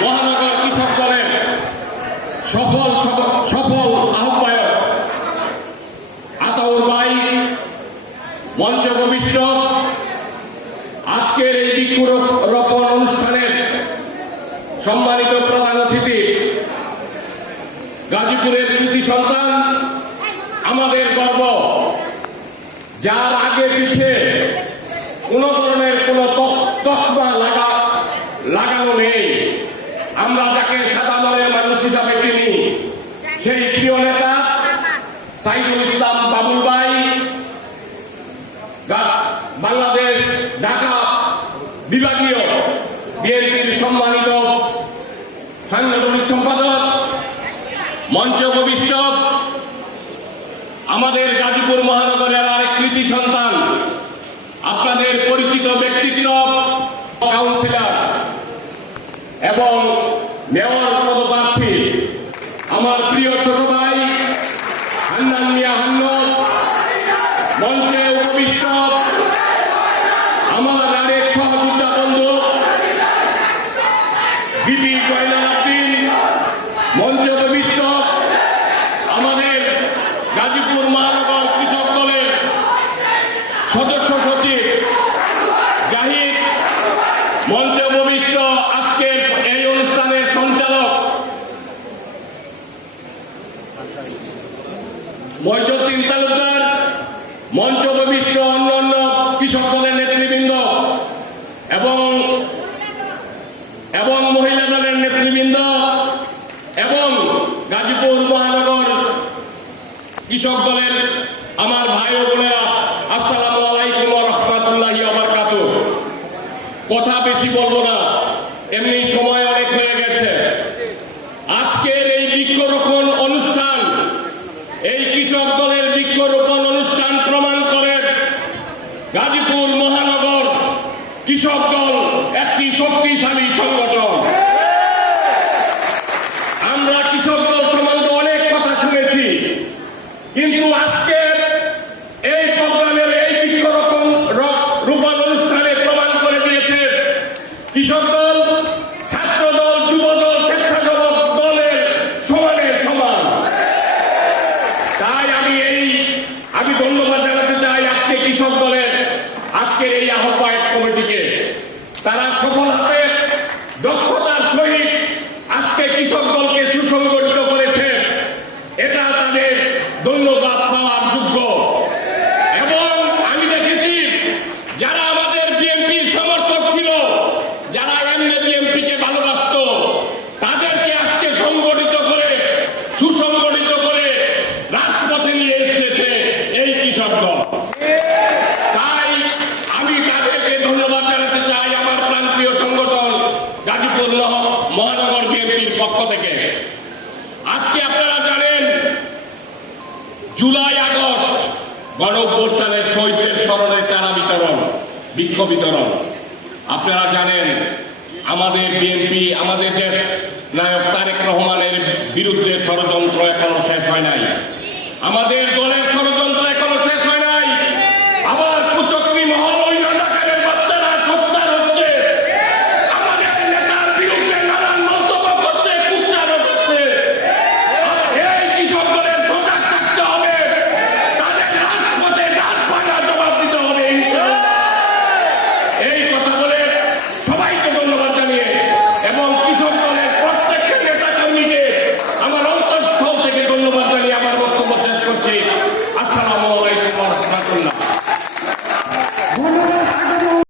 মহানগর কৃষক দলের সফল সফল আহ্বায়ক আতাউর ভাই মঞ্চ ভবিষ্য আজকের এই বৃক্ষরোপণ অনুষ্ঠানের সম্মানিত প্রধান অতিথি, গাজীপুরের কৃতি সন্তান, আমাদের গর্ব। যার আগে পিছিয়ে কোন ধরনের কোনো তকমা লাগা আমরা যাকে সাদা মনের মানুষ হিসাবে চিনি, সেই প্রিয় নেতা সাইদুল ইসলাম বাবুল ভাই বাংলাদেশ, ঢাকা বিভাগীয় বিএনপির সম্মানিত সাংগঠনিক সম্পাদক, মঞ্চ ভবিষ্যৎ আমাদের গাজীপুর মহানগরের আরেক কৃতি সন্তান, আপনাদের পরিচিত ব্যক্তিত্ব, কাউন্সিলর, এবং মেয়র পদপ্রার্থী আমার প্রিয় ছোট ভাই মঞ্চে উপবিষ্ট আমার আরেক সহযোদ্ধা বন্ধু, বিপি মঞ্চে উপবিষ্ট আমাদের গাজীপুর মহানগর কৃষক দলের সদস্য সচিব জাহিদ মঞ্চে উপবিষ্ট আজকের এই অনুষ্ঠানের সঞ্চালক মহিজুদ্দিন তালুকদার মঞ্চ উপবিষ্ট অন্য অন্য কৃষক দলের নেতৃবৃন্দ এবং এবং মহিলা দলের নেতৃবৃন্দ এবং গাজীপুর মহানগর কৃষক দলের আমার ভাই ও বোনেরা, আসসালামু আলাইকুম রহমতুল্লাহি আবরকাত কথা বেশি বলব না এমনি সময় অনেক হয়ে গেছে আজকের এই বৃক্ষরোপণ অনুষ্ঠান এই কৃষক দলের বৃক্ষরোপণ অনুষ্ঠান প্রমাণ করে গাজীপুর মহানগর কৃষক দল একটি শক্তিশালী সংগঠন। আমরা কৃষক দল সম্বন্ধে অনেক কথা শুনেছি, কিন্তু আজকে এই প্রোগ্রামের এই বৃক্ষরোপণ রূপান অনুষ্ঠানে প্রমাণ করে দিয়েছে কৃষক দল ছাত্র দল যুব দল স্বেচ্ছাসেবক দলের সমানে সমান তাই আমি এই আমি ধন্যবাদ জানাতে চাই আজকে কৃষক দলের আজকের এই আহ্বায়ক কমিটিকে তারা সফল দক্ষতার সহিত আজকে কৃষক দলকে সুসংগঠিত করেছে। এটা তাদের ধন্যবাদ সংগ্রহ মহানগর বিএনপির পক্ষ থেকে। আজকে আপনারা জানেন, জুলাই আগস্ট গণভ্যুত্থানের শহীদদের স্মরণে চারা বিতরণ, বিক্ষোভ বিতরণ। আপনারা জানেন, আমাদের বিএনপি, আমাদের দেশ নায়ক তারেক রহমানের বিরুদ্ধে ষড়যন্ত্র এখনও শেষ হয় নাই। আমাদের দলের ষড়যন্ত্র এখনও শেষ হয় নাই। আবার কুচক্রি মহল